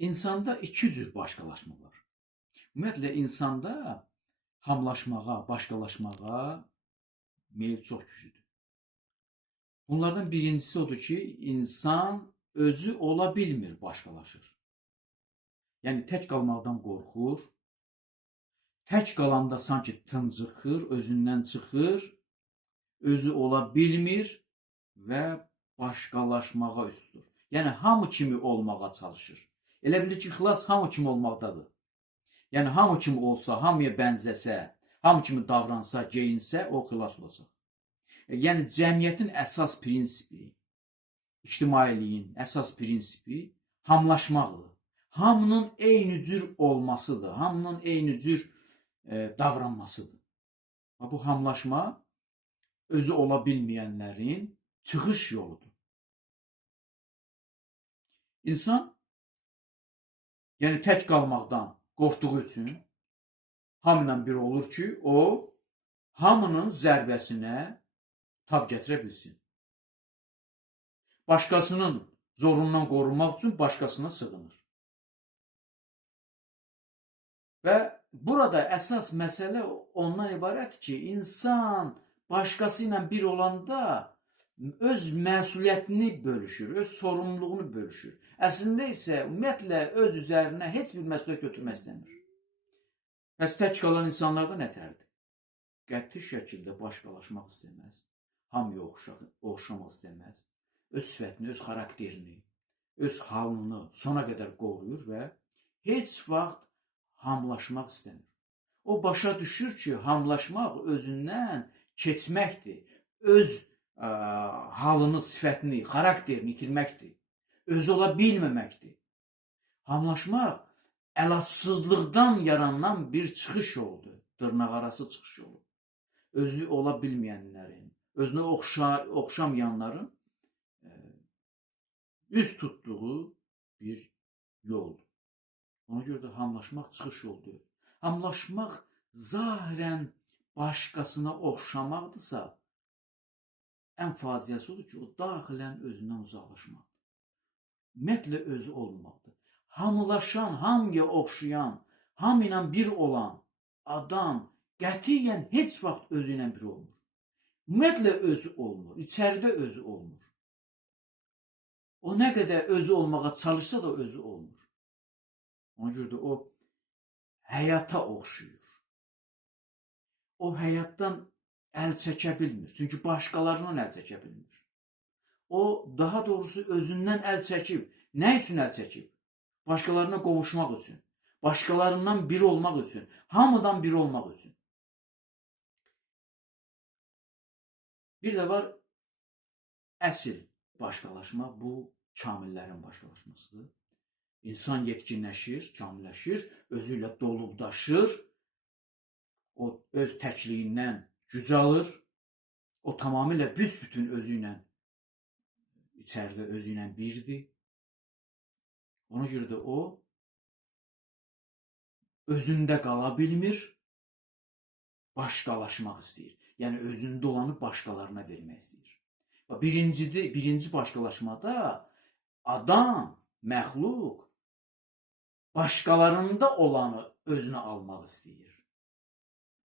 İnsanda iki cür başkalaşma var. Ümumiyyətlə insanda hamlaşmağa, başkalaşmağa meyil çox güclüdür. Bunlardan birincisi odur ki, insan özü ola bilmir, başkalaşır. Yəni tək qalmaqdan qorxur, tək qalanda sanki tıncıxır, özündən çıxır, özü ola bilmir və başkalaşmağa üst tutur. Yəni hamı kimi olmağa çalışır. Elə bilir ki, xilas hamı kimi olmaqdadır. Yəni hamı kimi olsa, hamıya bənzəsə, hamı kimi davransa, geyinsə, o xilas olacaq. Yəni cəmiyyətin əsas prinsipi, ictimailiyin əsas prinsipi hamlaşmaqdır. Hamının eyni cür olmasıdır, hamının eyni cür davranmasıdır. Bu hamlaşma özü ola bilməyənlərin çıxış yoludur. İnsan yəni tək qalmaqdan qorxduğu üçün hamıyla bir olur ki, o hamının zərbəsinə tab gətirə bilsin. Başqasının zorundan qorunmaq üçün başqasına sığınır. Və burada əsas məsələ ondan ibarətdir ki, insan başqası ilə bir olanda öz məsuliyyətini bölüşür, öz sorumluluğunu bölüşür. Əslində isə ümumiyyətlə öz üzərinə heç bir məsuliyyət götürmək istəmir. Bəs tək qalan insanlarda nətərdir? Qəti şəkildə başkalaşmaq istəməz, hamıya oxşamaq istəməz, öz sifətini, öz xarakterini, öz halını sona qədər qoruyur və heç vaxt hamlaşmaq istəmir. O başa düşür ki, hamlaşmaq özündən keçməkdir, öz halını, sifətini, xarakterini itirməkdir, özü ola bilməməkdir. Hamlaşmaq əlacsızlıqdan yaranan bir çıxış yoludur, dırnaqarası çıxış yolu. Özü ola bilməyənlərin, özünə oxşamayanların üz tutduğu bir yoldur. Ona görə də hamlaşmaq çıxış yoludur. Hamlaşmaq zahirən başqasına oxşamaqdırsa, ən faciəsi odur ki, o daxilən özündən uzaqlaşmaqdır. Ümumiyyətlə özü olmaqdır. Hamılaşan, hamıya oxşayan, hamı ilə bir olan adam qətiyyən heç vaxt özü ilə bir olmur. Ümumiyyətlə özü olmur, içəridə özü olmur. O nə qədər özü olmağa çalışsa da özü olmur. Ona görə də o həyata oxşuyur. O həyatdan əl çəkə bilmir. Çünki başqalarından əl çəkə bilmir. O daha doğrusu özündən əl çəkib. Nə üçün əl çəkib? Başqalarına qovuşmaq üçün. Başqalarından biri olmaq üçün. Hamıdan biri olmaq üçün. Bir də var əsl başqalaşma, bu kamillərin başqalaşmasıdır. İnsan yetkinləşir, kamilləşir, özü ilə dolubdaşır, o öz təkliyindən güc alır, o tamamilə büsbütün özü ilə, içəridə özü ilə birdir. Ona görə də o özündə qala bilmir, başqalaşmaq istəyir. Yəni özündə olanı başqalarına vermək istəyir. Birinci başqalaşmada adam, məxluq başqalarında olanı özünə almaq istəyir.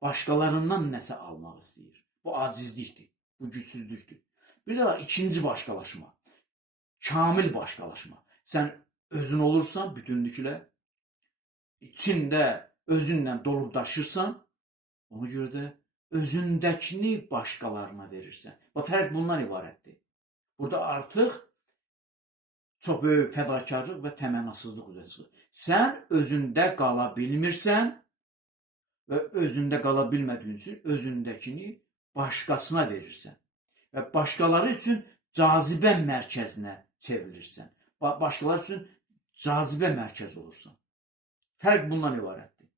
Başqalarından nəsə almaq istəyir. Bu acizlikdir, bu gücsüzlükdür. Bir də var ikinci başqalaşma, kamil başqalaşma. Sən özün olursan bütünlüklə, içində özünlə dolubdaşırsan, ona görə də özündəkini başqalarına verirsən. Fərq bundan ibarətdir. Burada artıq çox böyük fədakarlıq və təmənnasızlıq üzə çıxır. Sən özündə qala bilmirsən və özündə qala bilmədiyin üçün özündəkini başqasına verirsən. Və başqaları üçün cazibə mərkəzinə çevrilirsən. Başqaları üçün cazibə mərkəzi olursan. Fərq bundan ibarətdir.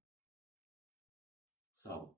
Sağ olun.